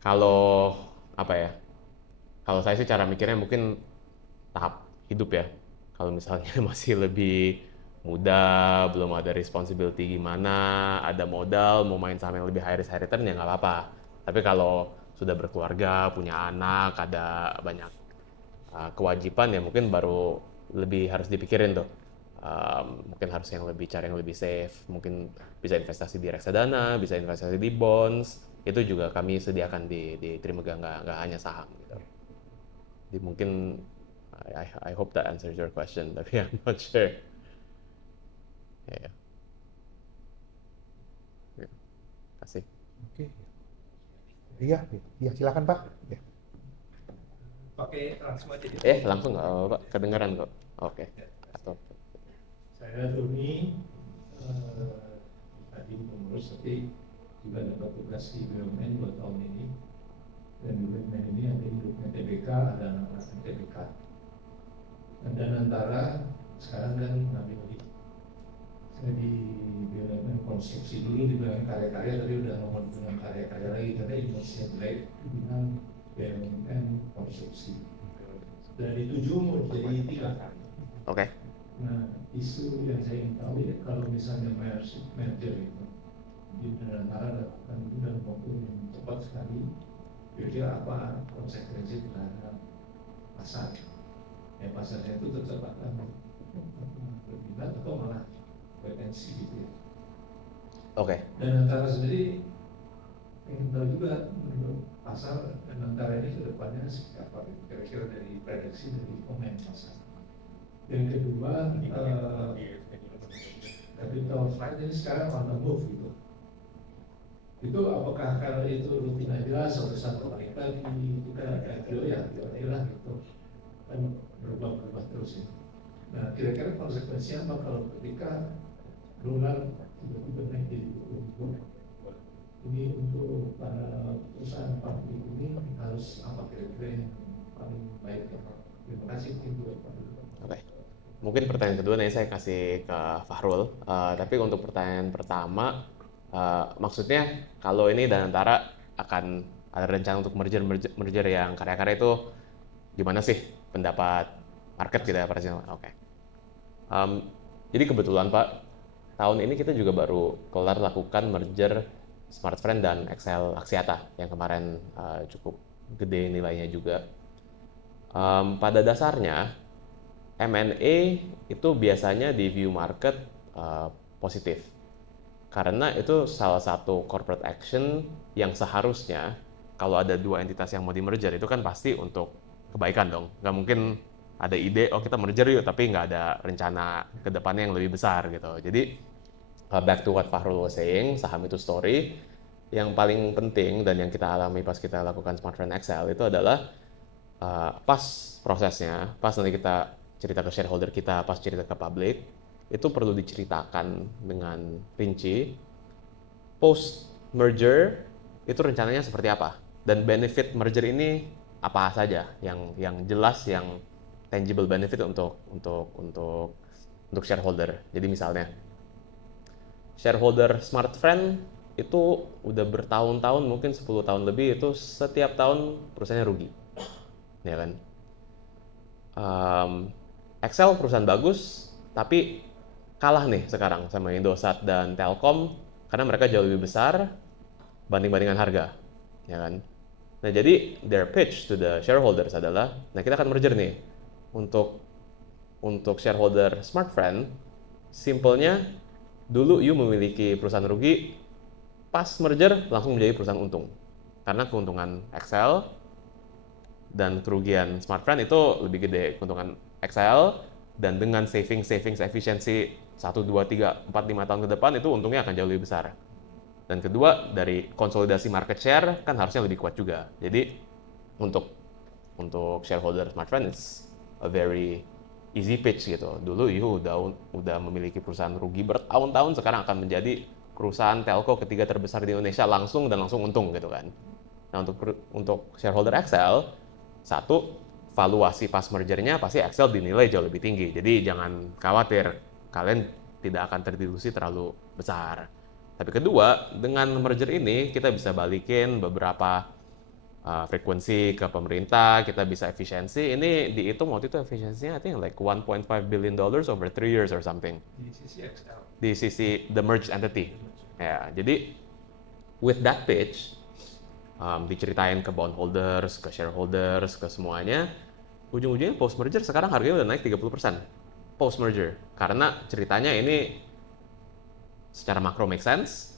Kalau apa ya? Kalau saya sih cara mikirnya mungkin tahap hidup ya. Kalau misalnya masih lebih muda, belum ada responsibility gimana, ada modal, mau main saham yang lebih high risk high return ya nggak apa-apa. Tapi kalau sudah berkeluarga, punya anak, ada banyak kewajiban ya mungkin baru lebih harus dipikirin tuh. Mungkin harus cari yang lebih safe, mungkin bisa investasi di reksadana, bisa investasi di bonds, itu juga kami sediakan di Trimega, nggak hanya saham gitu. Jadi mungkin I hope that answers your question, tapi I'm not sure. Ya. Kasih. Oke. Iya, silakan Pak. Ya. Pakai langsung aja gitu. Langsung nggak, Pak? Kedengaran kok. Oke. Atau Saya Doni, tadi pengurus, tapi juga dapat tugas di BUMN 2 tahun ini. Dan di BUMN ini ada induknya TBK, ada anak asuh TBK. Dan antara sekarang kan Nabi Odi. Saya di BUMN konstruksi dulu, di BUMN karya-karya, tapi udah nomor dengan karya-karya lagi karena Indonesia Black dengan BUMN konstruksi. Dan dituju mau jadi 3 kan. Oke. Nah, isu yang saya ingin tahu ya kalau misalnya merger itu di antara lakukan itu dalam waktu yang cepat sekali, kira-kira apa konsekuensi terhadap pasar? Ya pasarnya itu tetap akan berminat atau malah potensi gitu ya. Oke. Dan antara sendiri ingin tahu juga menurut pasar dan antara ini ke depannya seperti apa kira-kira dari prediksi dari pemain pasar. Yang kedua, capital flight ini sekarang on the move gitu. Itu apakah karena itu rutin aja suatu saat naik lagi kita IPO ya lah gitu kan berubah terus ya. Nah kira-kira konsekuensinya apa kalau ketika dolar tiba-tiba naik jadi 20? Ini untuk para perusahaan publik ini harus apa kira-kira yang paling baik ya? Terima kasih Oke. Mungkin pertanyaan kedua nih saya kasih ke Fahrul. Tapi untuk pertanyaan pertama, maksudnya kalau ini Danantara akan ada rencana untuk merger yang karya-karya itu gimana sih pendapat market gitu ya Pak Rasional? Oke. Jadi kebetulan Pak, tahun ini kita juga baru kelar lakukan merger SmartFriend dan Excel Axiata yang kemarin cukup gede nilainya juga. Pada dasarnya M&A itu biasanya di view market positif karena itu salah satu corporate action yang seharusnya kalau ada dua entitas yang mau di merger itu kan pasti untuk kebaikan dong. Nggak mungkin ada ide oh kita merger yuk tapi nggak ada rencana ke depannya yang lebih besar gitu. Jadi back to what Fahrul was saying, saham itu story. Yang paling penting dan yang kita alami pas kita lakukan SmartFriend Excel itu adalah pas prosesnya, pas nanti kita cerita ke shareholder kita, pas cerita ke publik, itu perlu diceritakan dengan rinci. Post merger itu rencananya seperti apa dan benefit merger ini apa saja yang jelas, yang tangible benefit untuk shareholder. Jadi misalnya shareholder SmartFriend itu udah bertahun-tahun, mungkin 10 tahun lebih, itu setiap tahun perusahaannya rugi, ya kan? Excel perusahaan bagus, tapi kalah nih sekarang sama Indosat dan Telkom karena mereka jauh lebih besar banding-bandingan harga, ya kan? Nah jadi their pitch to the shareholders adalah, nah kita akan merger nih untuk shareholder SmartFriend, simpelnya dulu you memiliki perusahaan rugi, pas merger langsung menjadi perusahaan untung. Karena keuntungan Excel dan kerugian SmartFriend itu lebih gede. Keuntungan Excel dan dengan savings efisiensi 1, 2, 3, 4, 5 tahun ke depan itu untungnya akan jauh lebih besar. Dan kedua, dari konsolidasi market share kan harusnya lebih kuat juga. Jadi untuk shareholder SmartFriend it's a very easy pitch gitu. Dulu you udah memiliki perusahaan rugi bertahun-tahun, sekarang akan menjadi perusahaan telco ketiga terbesar di Indonesia langsung untung gitu kan. Nah untuk shareholder Excel, satu, valuasi pas mergernya pasti Excel dinilai jauh lebih tinggi. Jadi jangan khawatir, kalian tidak akan terdilusi terlalu besar. Tapi kedua, dengan merger ini kita bisa balikin beberapa frekuensi ke pemerintah, kita bisa efisiensi. Ini dihitung waktu itu efisiensinya I think like $1.5 billion over 3 years or something. Di sisi Excel. Di sisi the merged entity. Ya, jadi with that pitch, diceritain ke bondholders, ke shareholders, ke semuanya, ujung-ujungnya post merger sekarang harganya udah naik 30% post merger. Karena ceritanya ini secara makro make sense.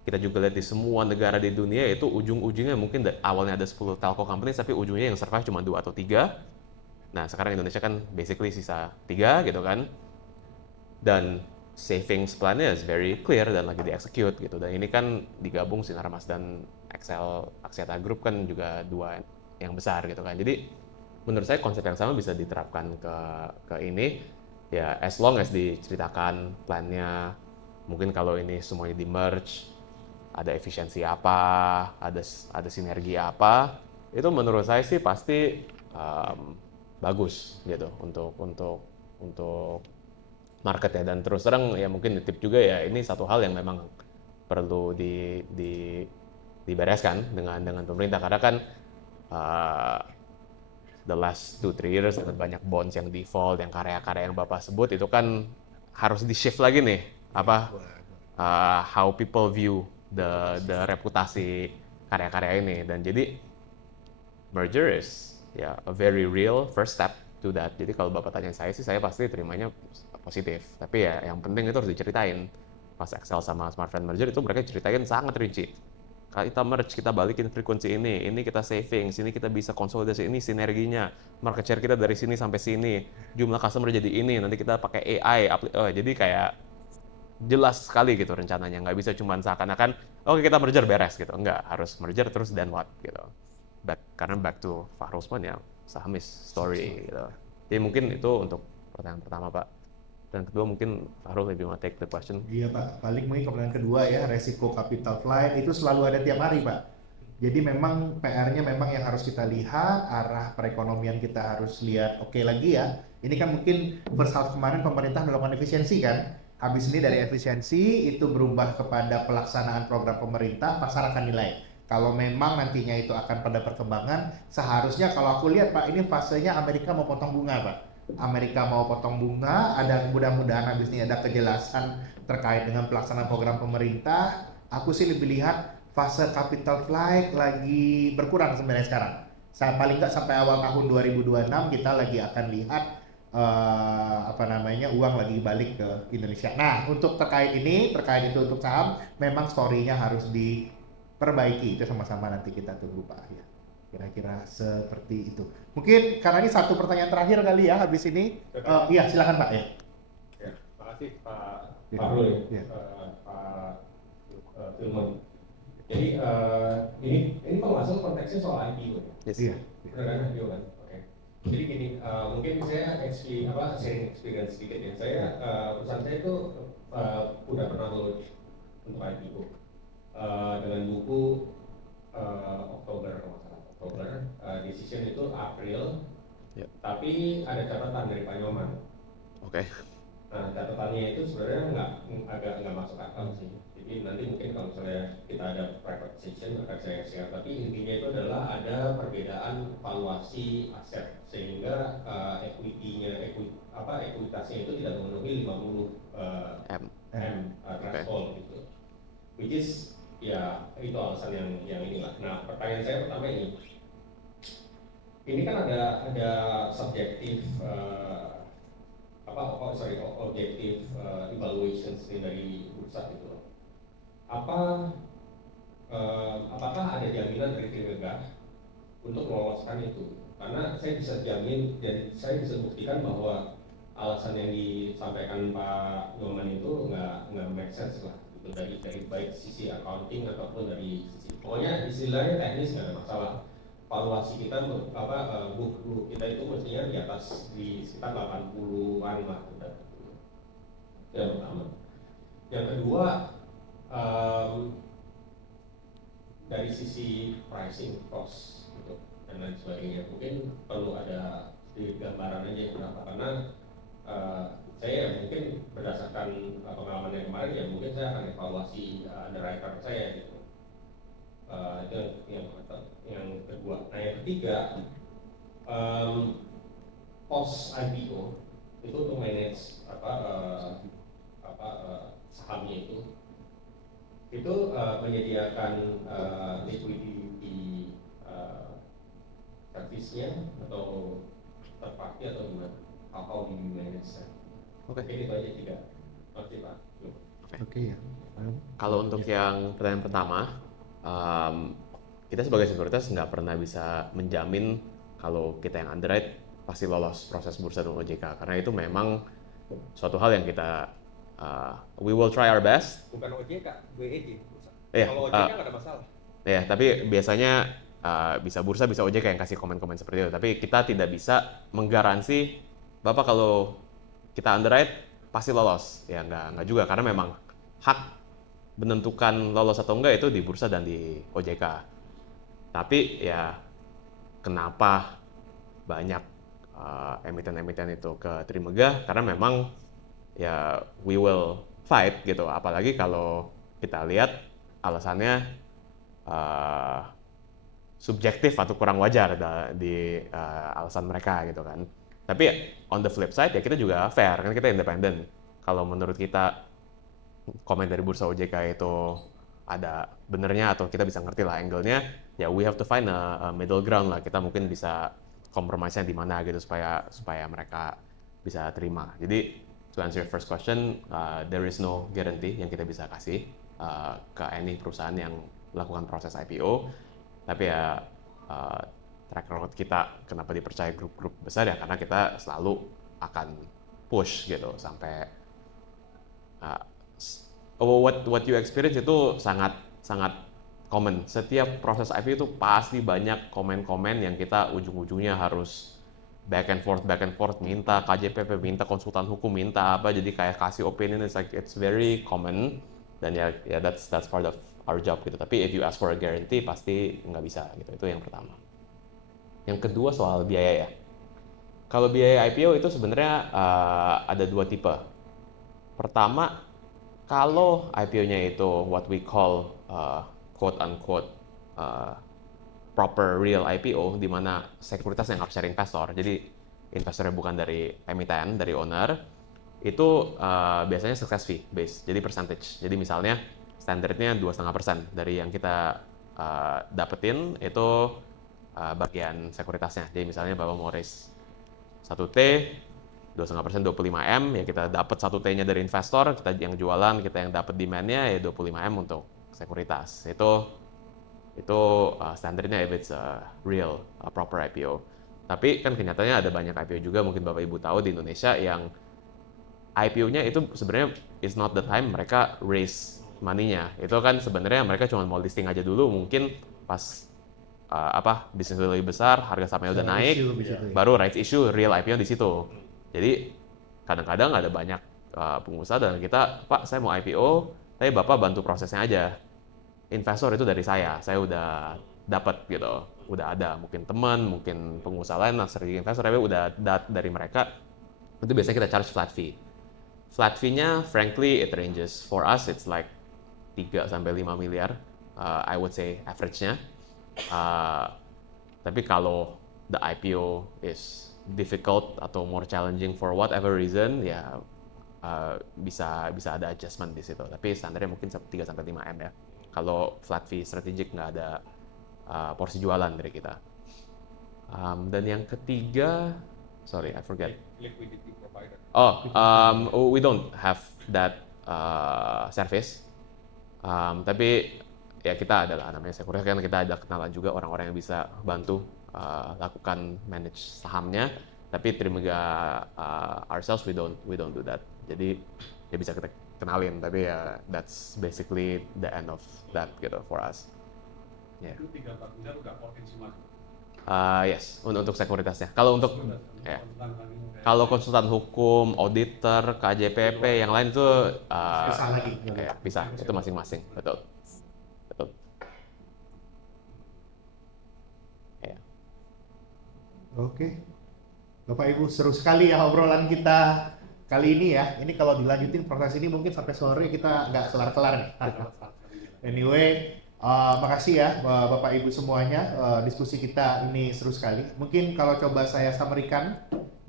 Kita juga lihat di semua negara di dunia itu ujung-ujungnya mungkin awalnya ada 10 telco companies tapi ujungnya yang survive cuma 2 atau 3. Nah, sekarang Indonesia kan basically sisa 3 gitu kan. Dan savings plan-nya is very clear dan lagi di-execute gitu. Dan ini kan digabung Sinarmas dan Excel Axiata Group kan juga 2 yang besar gitu kan. Jadi menurut saya konsep yang sama bisa diterapkan ke ini ya as long as diceritakan plan-nya. Mungkin kalau ini semuanya di-merge, ada efisiensi apa, ada sinergi apa, itu menurut saya sih pasti bagus gitu untuk market ya. Dan terus terang ya mungkin tip juga ya, ini satu hal yang memang perlu dibereskan dengan pemerintah karena kan the last 2-3 years ada banyak bonds yang default, yang karya-karya yang Bapak sebut itu kan harus di-shift lagi nih how people view the reputasi karya-karya ini. Dan jadi merger is a very real first step to that. Jadi kalau Bapak tanya saya sih, saya pasti terimanya positif. Tapi ya yang penting itu harus diceritain. Pas Excel sama SmartFriend merger itu mereka ceritain sangat rinci. Kalau kita merge, kita balikin frekuensi ini kita savings, ini kita bisa konsolidasi, ini sinerginya, market share kita dari sini sampai sini, jumlah customer jadi ini, nanti kita pakai AI, jadi kayak jelas sekali gitu rencananya, nggak bisa cuma seakan-akan oke kita merger beres gitu, nggak, harus merger terus then what gitu. Karena back to Fahrul's point ya, saham is story gitu. Jadi mungkin itu untuk pertanyaan pertama Pak. Dan kedua mungkin Fahrul if you want to take the question. Iya Pak, balik mungkin ke pertanyaan kedua ya, resiko capital flight itu selalu ada tiap hari Pak. Jadi memang PR-nya memang yang harus kita lihat, arah perekonomian kita harus lihat oke lagi ya. Ini kan mungkin first half kemarin pemerintah melakukan efisiensi kan. Habis ini dari efisiensi itu berubah kepada pelaksanaan program pemerintah, pasar akan nilai. Kalau memang nantinya itu akan pada perkembangan, seharusnya kalau aku lihat Pak, ini fasenya Amerika mau potong bunga Pak. Amerika mau potong bunga, ada mudah-mudahan habis ini ada kejelasan terkait dengan pelaksanaan program pemerintah. Aku sih lebih lihat fase capital flight lagi berkurang sebenarnya sekarang. Paling nggak sampai awal tahun 2026 kita lagi akan lihat uang lagi balik ke Indonesia. Nah, untuk terkait itu untuk saham, memang story-nya harus diperbaiki. Itu sama-sama nanti kita tunggu Pak ya. Kira-kira seperti itu. Mungkin karena ini satu pertanyaan terakhir kali ya habis ini. Iya, silakan Pak ya. Ya, makasih Pak Ya. Fahrul, Ya. Pak Filmon. Jadi ini kalau nggak salah konteksnya soal IPO. Yes. Iya. Benar kan IPO kan? Oke. Jadi gini, mungkin saya sharing experience sedikit ya. Perusahaan saya itu udah pernah launch untuk IPO dengan buku Oktober kalau nggak salah. Oktober, decision itu April. Yep. Tapi ada catatan dari Pak Nyoman. Oke. Nah, catatannya itu sebenarnya agak nggak masuk akal sih. Jadi nanti mungkin kalau misalnya kita ada private session akan saya share. Tapi intinya itu adalah ada perbedaan valuasi aset sehingga ekuitasnya itu tidak memenuhi 50 M threshold gitu. Which is ya itu alasan yang inilah. Nah, pertanyaan saya pertama ini kan ada subjektif objektif evaluations dari bursa gitu loh. Apakah ada jaminan dari Trimegah untuk meloloskan itu? Karena saya bisa jamin dan saya bisa buktikan bahwa alasan yang disampaikan Pak Nyoman itu nggak make sense lah gitu, dari baik sisi accounting ataupun dari sisi pokoknya istilahnya teknis nggak ada masalah. Valuasi kita buku kita itu mestinya di atas di sekitar 80-an lah udah. Yang pertama. Yang kedua dari sisi pricing cost gitu dan lain sebagainya mungkin perlu ada sedikit gambaran aja kenapa, karena saya mungkin berdasarkan pengalaman yang kemarin ya mungkin saya akan evaluasi underwriter saya gitu. Itu yang kedua. Nah yang ketiga, post IPO itu untuk manage sahamnya itu menyediakan liquidity service-nya atau third party atau gimana? How do you manage? Oke. Mungkin itu aja 3. Oke Pak. Oke ya. Kalau untuk yang pertanyaan pertama, kita sebagai sekuritas nggak pernah bisa menjamin kalau kita yang underwrite pasti lolos proses bursa dan OJK, karena itu memang suatu hal yang kita we will try our best. Bukan OJK, WEJ. Iya, Kalau OJK nggak ada masalah. Ya, tapi biasanya bisa bursa, bisa OJK yang kasih komen-komen seperti itu. Tapi kita tidak bisa menggaransi, Bapak kalau kita underwrite pasti lolos. Ya nggak juga, karena memang hak menentukan lolos atau enggak itu di bursa dan di OJK. Tapi ya kenapa banyak emiten-emiten itu ke Trimegah, karena memang ya we will fight gitu, apalagi kalau kita lihat alasannya subjektif atau kurang wajar di alasan mereka gitu kan. Tapi on the flip side ya kita juga fair, kan kita independen. Kalau menurut kita komen dari bursa OJK itu ada benernya atau kita bisa ngerti lah angle-nya, ya we have to find a middle ground lah. Kita mungkin bisa compromise-nya di mana gitu supaya mereka bisa terima. Jadi to answer your first question, there is no guarantee yang kita bisa kasih ke any perusahaan yang melakukan proses IPO. Tapi ya track record kita kenapa dipercaya grup-grup besar ya karena kita selalu akan push gitu sampai what you experience itu sangat common. Setiap proses IPO itu pasti banyak komen-komen yang kita ujung-ujungnya harus back and forth, minta KJPP, minta konsultan hukum, minta apa, jadi kayak kasih opinion, it's very common, dan ya that's part of our job gitu. Tapi if you ask for a guarantee pasti nggak bisa gitu. Itu yang pertama. Yang kedua soal biaya ya. Kalau biaya IPO itu sebenarnya ada dua tipe. Pertama, kalau IPO-nya itu what we call quote unquote proper real IPO, di mana sekuritas yang share investor, jadi investornya bukan dari emiten, dari owner, itu biasanya success fee based, jadi percentage. Jadi misalnya standarnya 2,5% dari yang kita dapetin itu bagian sekuritasnya. Jadi misalnya Bapak mau raise 1T, 2,5% 25M, ya kita dapat 1T-nya dari investor, kita yang jualan, kita yang dapat demand-nya ya 25M untuk sekuritas. Itu standarnya if it's a real proper IPO. Tapi kan kenyataannya ada banyak IPO juga, mungkin Bapak Ibu tahu di Indonesia yang IPO-nya itu sebenarnya is not the time mereka raise money-nya. Itu kan sebenarnya mereka cuma mau listing aja dulu, mungkin pas bisnis lebih besar, harga sahamnya udah naik, baru rights issue real IPO di situ. Jadi kadang-kadang ada banyak pengusaha dan kita, Pak saya mau IPO, tapi Bapak bantu prosesnya aja. Investor itu dari saya udah dapat gitu, udah ada mungkin teman, mungkin pengusaha lain, strategi investor, tapi udah dari mereka. Itu biasanya kita charge flat fee. Flat fee-nya frankly it ranges. For us it's like 3 sampai 5 miliar, I would say average-nya. Tapi kalau the IPO is difficult atau more challenging for whatever reason, ya bisa ada adjustment di situ. Tapi standarnya mungkin 3 sampai 5 M ya. Kalau flat fee strategic nggak ada porsi jualan dari kita. Dan yang ketiga, sorry I forget. Liquidity provider. We don't have that service. Tapi ya kita adalah namanya sekuritas, kan kita ada kenalan juga orang-orang yang bisa bantu lakukan manage sahamnya. Tapi Trimega ourselves we don't do that. Jadi ya bisa kita kenalin, tapi ya that's basically the end of that gitu for us. Yeah. Itu 3-4 miliar udah potensi masuk. Yes, untuk sekuritasnya. Kalau untuk kalau konsultan hukum, auditor, KJPP, yang lain itu Bisa lagi. ya, bisa, itu masing-masing, betul. Ya. Oke. Bapak Ibu, seru sekali ya obrolan kita kali ini ya. Ini kalau dilanjutin proses ini mungkin sampai sore kita nggak kelar-kelar nih. Anyway, makasih ya Bapak Ibu semuanya. Diskusi kita ini seru sekali. Mungkin kalau coba saya summary-kan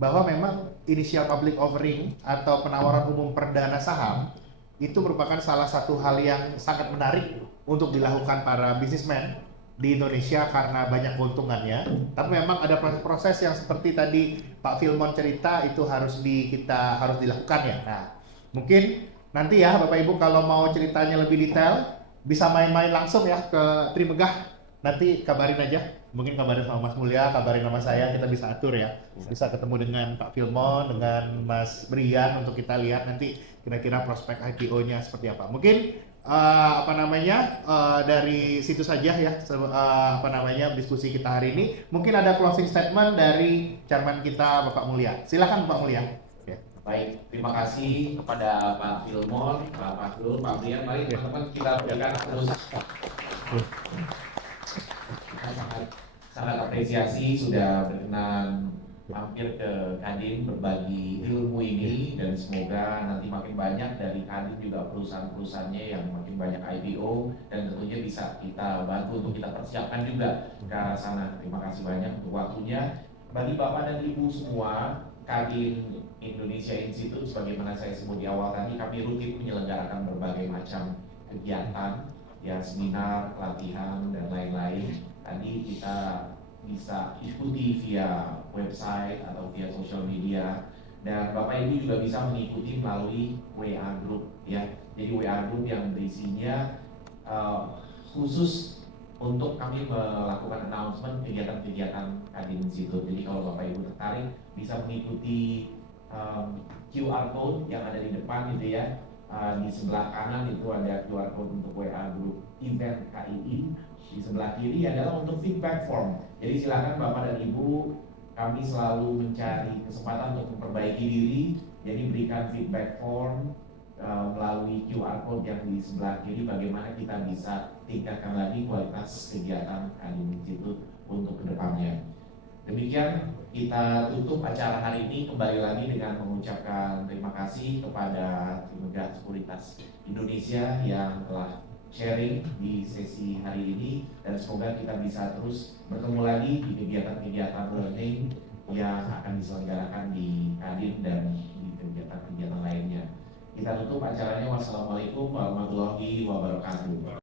bahwa memang initial public offering atau penawaran umum perdana saham itu merupakan salah satu hal yang sangat menarik untuk dilakukan para bisnismen di Indonesia karena banyak keuntungannya. Tapi memang ada proses-proses yang seperti tadi Pak Filmon cerita itu harus dilakukan ya. Nah, mungkin nanti ya Bapak Ibu kalau mau ceritanya lebih detail bisa main-main langsung ya ke Trimegah. Nanti kabarin aja. Mungkin kabarin sama Mas Mulya, kabarin sama saya, kita bisa atur ya. Bisa ketemu dengan Pak Filmon, dengan Mas Brian untuk kita lihat nanti kira-kira prospek IPO-nya seperti apa. Mungkin dari situ saja ya diskusi kita hari ini. Mungkin ada closing statement dari chairman kita Bapak Mulya. Silakan Pak Mulya. Baik, terima kasih kepada Pak Filmon, Pak Fahrul, Pak Brian. Mari teman-teman kita berikan terus. Sangat apresiasi sudah berkenan mampir ke Kadin berbagi ilmu ini, dan semoga nanti makin banyak dari Kadin juga perusahaan-perusahaannya yang makin banyak IPO, dan tentunya bisa kita bantu untuk kita persiapkan juga ke arah sana. Terima kasih banyak untuk waktunya. Bagi Bapak dan Ibu semua, Kadin Indonesia Institute, sebagaimana saya sebut di awal tadi, kami rutin menyelenggarakan berbagai macam kegiatan, ya seminar, pelatihan, dan lain-lain. Tadi kita bisa ikuti via website atau via social media, dan Bapak Ibu juga bisa mengikuti melalui WA Group ya. Jadi WA Group yang berisinya khusus untuk kami melakukan announcement kegiatan-kegiatan Kadin Institute. Jadi kalau Bapak Ibu tertarik bisa mengikuti QR code yang ada di depan gitu ya. Di sebelah kanan itu ada QR code untuk WA Group Event KII. Di sebelah kiri adalah untuk feedback form. Jadi silakan Bapak dan Ibu, kami selalu mencari kesempatan untuk memperbaiki diri. Jadi berikan feedback form melalui QR code yang di sebelah kiri, bagaimana kita bisa tingkatkan lagi kualitas kegiatan Kadin Institute untuk kedepannya. Demikian kita tutup acara hari ini, kembali lagi dengan mengucapkan terima kasih kepada Tim Megah Sekuritas Indonesia yang telah sharing di sesi hari ini, dan semoga kita bisa terus bertemu lagi di kegiatan-kegiatan learning yang akan diselenggarakan di Kadin dan di kegiatan-kegiatan lainnya. Kita tutup acaranya. Wassalamualaikum warahmatullahi wabarakatuh.